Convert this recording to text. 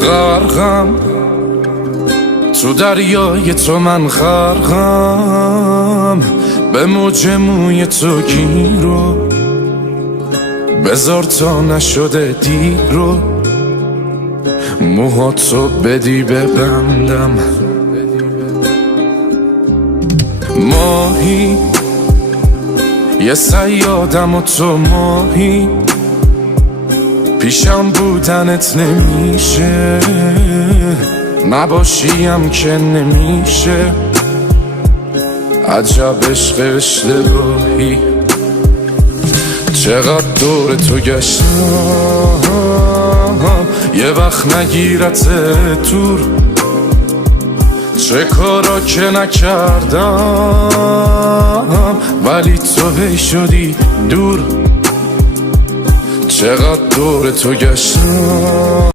غرقم تو دریای تو، من غرقم به موج موی تو گیرو، بذار تا نشده دیر رو موهاتو بدی ببندم. ماهی یه صیادم و تو ماهی، پیشم بودنت نمیشه، نباشیم که نمیشه. عجب عشق اشتباهی، چقدر دور تو گشتم یه وقت نگیرت دور، چه کارا که نکردم ولی تو هی شدی دور. چقدر دور تو گشتم